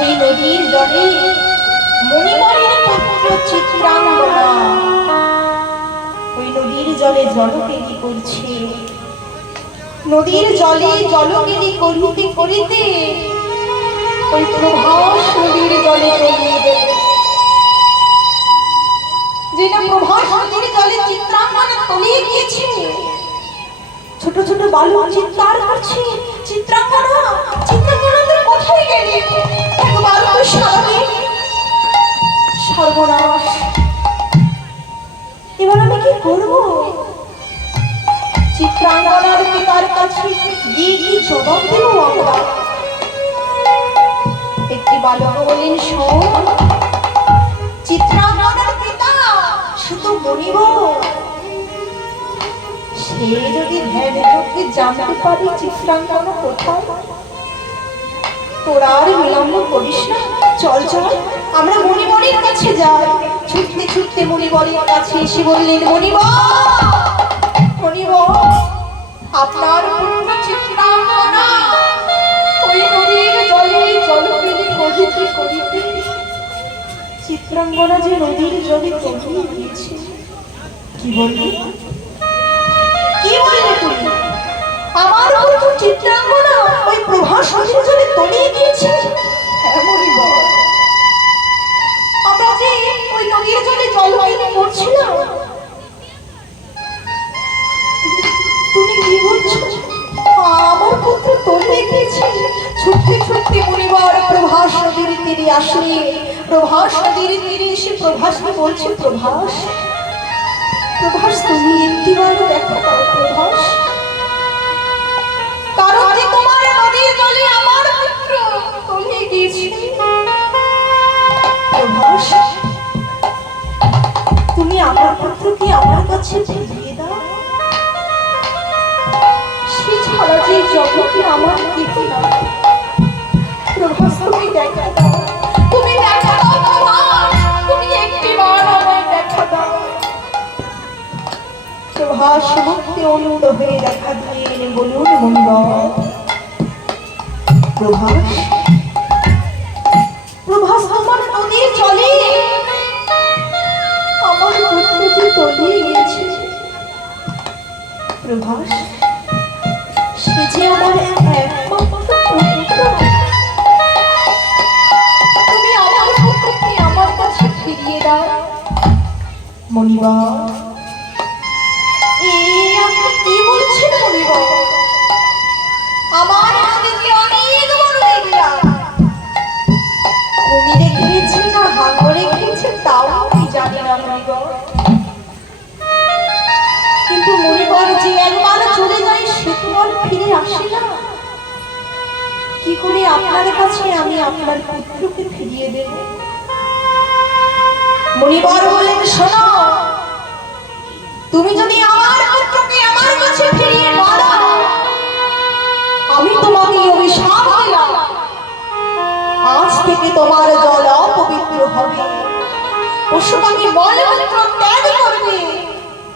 সেই নদীর জলে মণিবরের পুত্র চিত্রাঙ্গনা ওই নদীর জলে জলকেলি করছে। নদীর জলে জলকেলি করিতে করিতে ওই প্রভাস নদীর জলে তলিয়ে গেল। যে না প্রভাস নদীর জলে চিত্রাঙ্গনা তলিয়ে গিয়েছে। ছোট ছোট বালক চিৎকার করছে, চিত্রাঙ্গনা, চিত্রাঙ্গনা তুই কোথায় গেলি? একবার তো সারাবে। সর্বনাশ, এবার আমি কি করবো? চিত্রাঙ্গনার পিতার কাছে গিয়ে কি জবাব দেব আমরা? একটি বালক বলেন, শোন, চিত্রাঙ্গনার পিতা সে তো মণিবর। সে যদি ভেবে জানতে পারে চিত্রাঙ্গনা কোথায়, তোরা আর বিলম্ব করিস না, চল চল আমরা মণিবরের কাছে যাই। ছুটতে ছুটতে মণিবরের কাছে এসে বললেন, মণিবর, মণিবর, আপনার পুত্র চিত্রাঙ্গনা ওই নদীর জলে জলকেলি করিতে করিতে চিত্রাঙ্গনা যে নদীর জলে তলিয়ে গিয়েছে। কি বললি, কি বললি তুমি? আমার পুত্র চিত্রাঙ্গনা ওই প্রভাস নদীর জলে তলিয়ে গিয়েছে? এমনই বল। আমরা যে ওই নদীর জলে জলকেলি করছিলাম, তুমি কি বলছো? আমার পুত্র তলিয়ে গিয়েছে। ছুটতে ছুটতে মণিবর প্রভাস নদীর তীরে আসলে প্রভাস নদীর তীরে এসে প্রভাসকে বলছে, প্রভাস, প্রভাস তুমি একটিবারও দেখা দাও প্রভাস, কারণ যে তোমার নদীর জলে আমার পুত্র তলিয়ে গিয়েছে। প্রভাস, তুমি আমার পুত্রকে আমার কাছে ফিরিয়ে দাও। সে ছাড়া যে জগতে আমার কিছু না। প্রভাস তুমি দেখা দাও, তুমি দেখা দাও প্রভাস, তুমি একটিবার আমায় দেখা দাও। প্রভাস মুক্তি অনুদ হয়ে দেখা দিয়ে বলুন, মণিবর। প্রভাস, প্রভাস আমার নদীর জলে আমার পুত্র যে তলিয়ে গিয়েছে। প্রভাস, সে যে আমার একমাত্র পুত্র। তুমি আমার পুত্রকে আমার কাছে ফিরিয়ে দাও। মণিবর, আপনি কি বলছেন মণিবর? আমার নদীতে অনেক বড় এরিয়া, কুমিরে খেয়েছে না হাঙরে খেয়েছে তাও আমি জানি না মণিবর। কিন্তু মণিবর যে একবার চলে যায় সে তো আর ফিরে আসে না। কি করে আপনার কাছে আমি আপনার পুত্রকে ফিরিয়ে দেব? মণিবর বলেন, শোনো, তুমি যদি আমার পুত্রকে আমার কাছে ফিরিয়ে না দাও, আমি তোমাকে অভিশাপ দিলাম। আজ থেকে তোমার জল অপবিত্র হবে, পশুপাখি মলমূত্র ত্যাগ করবে,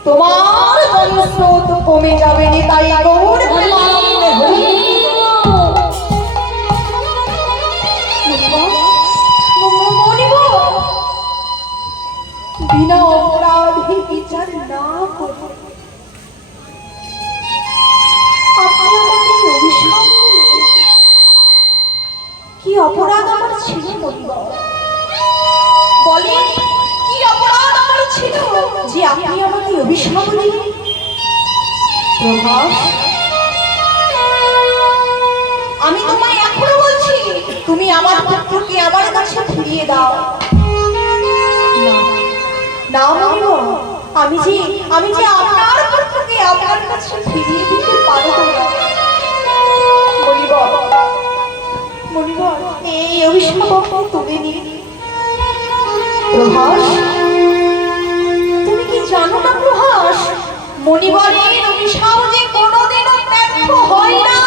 তোমার জলস্রোত কমে যাবে। তাই গৌর প্রেমানন্দে হরি। বিনা অপরাধে বিচার না করে আপনি আমাকে অভিশাপ দিলেন। কি অপরাধ আমার ছিল মণিবর? বলেন, কি অপরাধ আমার ছিল যে আপনি আমাকে অভিশাপ দিলেন? প্রভাস, আমি তোমায় এখনো বলছি, তুমি আমার পুত্রকে আমার কাছে ফিরিয়ে দাও। না মণিবর, আমি যে আপনার পুত্রকে আপনার কাছে ফিরিয়ে দিতে পারবো না। মণিবর, মণিবর, এই অভিশাপ তুলে নিন। প্রভাস, তুমি কি জানো না প্রভাস, মণিবরের অভিশাপ যে কোনোদিনও ব্যর্থ হয় না।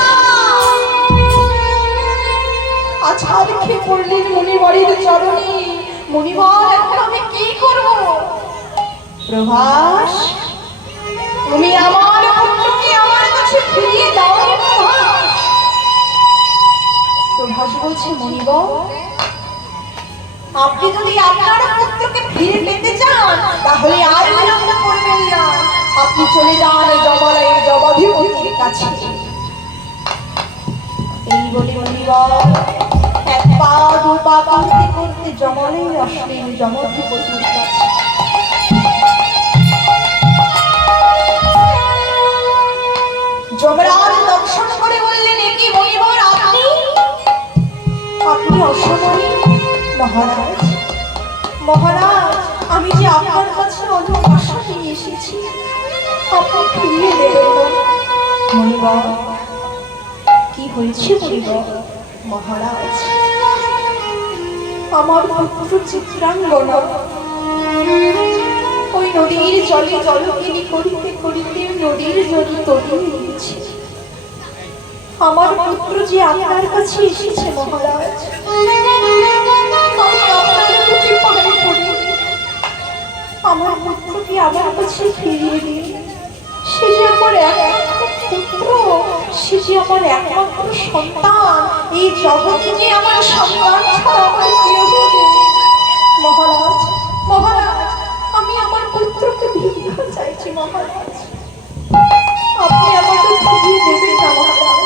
আছাড় খেয়ে পড়লেন মণিবরের চরণে। মণিবর, এখন আমি কি করব? প্রভাস, তুমি আমার পুত্রকে আমার কাছে ফিরিয়ে দাও। প্রভাস, প্রভাস বলছে মণিবর, আপনি যদি আপনার পুত্রকে ফিরে পেতে চান তাহলে আর বিলম্ব করবেন না, আপনি চলে যান জমালয়ের জবাধিপতির কাছে। এই বলে মণিবর এক পা দু পা করতে করতে জমালয়ে আসলেন জমাধিপতির কাছে। যমরাজ দর্শন করে বললেন, এ কি মণিবর আপনি? আপনি অসময়ে? মহারাজ, মহারাজ, আমি যে আপনার কাছে অনেক আশা নিয়ে এসেছি, আপনি ফিরিয়ে দেবেন না। মণিবর, কি হয়েছে মণিবর? মহারাজ, আমার পুত্র চিত্রাঙ্গনা ওই নদীর জলে জলকিনী করিতে করিতে নদীর জল তলিয়ে গেছে। আমার পুত্র যে আপনার কাছে এসেছে মহারাজ, আমার পুত্রকে আমার কাছে ফিরিয়ে দিন। সে যে আমার একমাত্র পুত্র, সে যে আমার একমাত্র সন্তান, এই জগতে যে আমার সন্তান ছাড়া আমার কেউ নেই। মহারাজ, মহারাজ, আমি আমার পুত্রকে ভিক্ষা চাইছি মহারাজ, আপনি আমাকে ফিরিয়ে দেবেন না মহারাজ।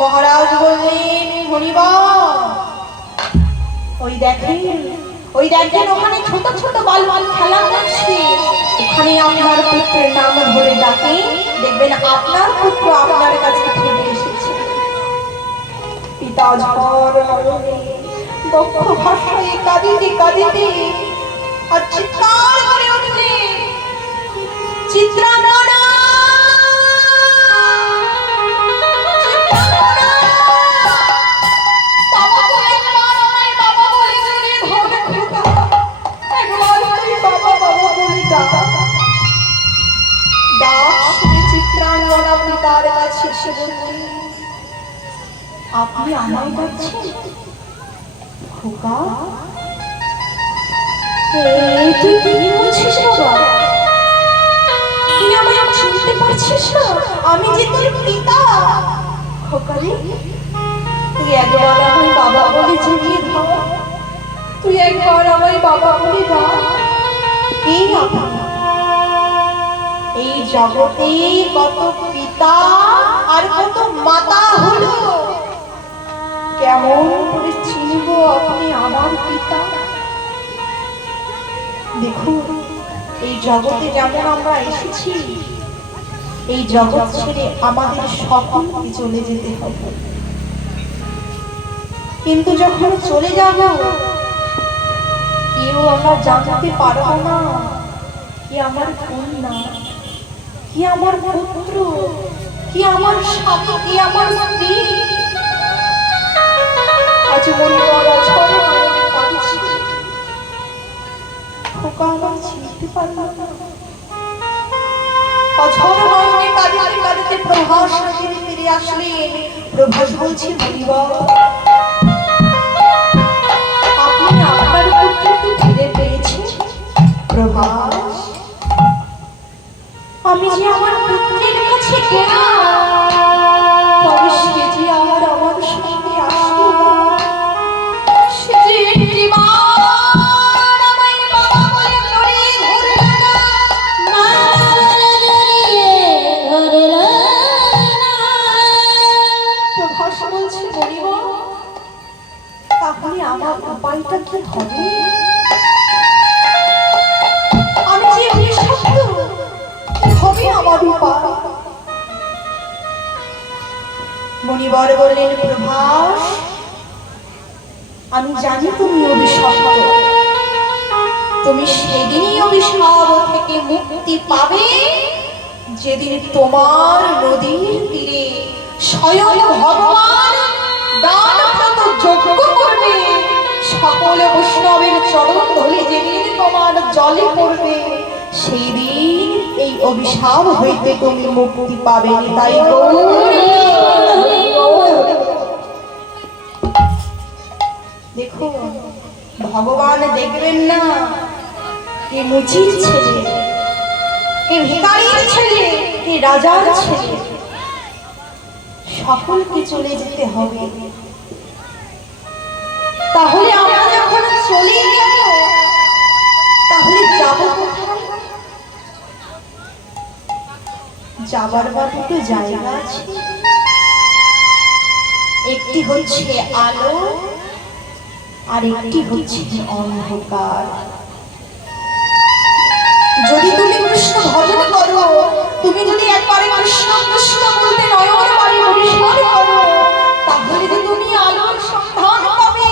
মহারাজ বললেন, মণিবর, ওই দেখেন ওখানে ছোট ছোট বালবাল খেলা করছে, ওখানে আপনার পুত্রের নাম ধরে ডাকে, দেখবেন আপনার পুত্র আপনার কাছে ফিরে এসেছে। পিতা ঝড় নয়নে বক্ষ ভাষায় কাঁদিতে কাঁদিতে আর চিৎকার করে উঠলেন, চিত্রাঙ্গনা, আপনি আমায় ডাকছেন? খোকা, তুই কি বলছিস বাবা? তুই আমায় চিনতে পারছিস না? আমি যে তোর পিতা। খোকা রে, তুই একবার আমায় বাবা বলে জড়িয়ে ধর, তুই একবার আমায় বাবা বলে ডাক। কে আপনি? এই জগতে কত পিতা আর কত মাতা হলো, কেমন করে চিনব আপনি আমার পিতা? দেখুন, এই জগতে যেমন আমরা এসেছি, এই জগৎ ছেড়ে আমাদের সকলকে চলে যেতে হবে, কিন্তু যখন চলে যাব কেউ আমরা জানতে পারবো না কি আমার কন্যা, কি আমার পুত্র, কি আমার স্বামী, কি আমার স্ত্রী। আজ মণিবর ঝড় নয়নে কাঁদছে, খোকা আমার চিনতে পারলো না। ঝড় নয়নে কাঁদিতে কাঁদিতে প্রভাস নদীর তীরে আসলেন। প্রভাস বলছে, মণিবর, আপনি আপনার পুত্রকে ফিরে পেয়েছেন? প্রভাস, আমি যে আমার পুত্রের কাছে গেলাম, তবে সে যে আমার সঙ্গে আসলো না, সে যে একটিবার আমায় বাবা বলে জড়িয়ে ধরল না, মা বলে জড়িয়ে ধরল না। প্রভাস বলছে, মণিবর, তাহলে আমার উপায়টা কি হবে? আমি যে অভিশপ্ত, হবে আমার উপায়? মণিবর বললেন, প্রভাস, আমি জানি তুমি অভিশপ্ত, তুমি সেদিনই অভিশাপ থেকে মুক্তি পাবে যেদিন তোমার নদীর তীরে স্বয়ং ভগবান দানব্রত যজ্ঞ করবে, সকল বৈষ্ণবের চরণ ধরে যেদিন তোমার জলে পড়বে, সেই দিন এই অভিশাপ হইতে তুমি মুক্তি পাবে। তাই দেখো, ভগবান দেখবেন না কে মুচির ছেলে, কে ভিখারির ছেলে, কে রাজার ছেলে, সকলকে চলে যেতে হবে, যাবার বা দুটো জায়গা আছে, একটি হচ্ছে আলো আর একটি হচ্ছে অন্ধকার। যদি তুমি কৃষ্ণ ভজন করো, তুমি যদি একবারে কৃষ্ণ কৃষ্ণ বলতে নয়ন বাড়ি পরিষ্কার করো, তাহলে যে তুমি আলোর সন্ধান পাবে।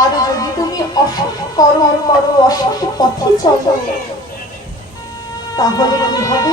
আর যদি তুমি অসৎ করো অসৎ পথে চলো, তাহলে কি হবে?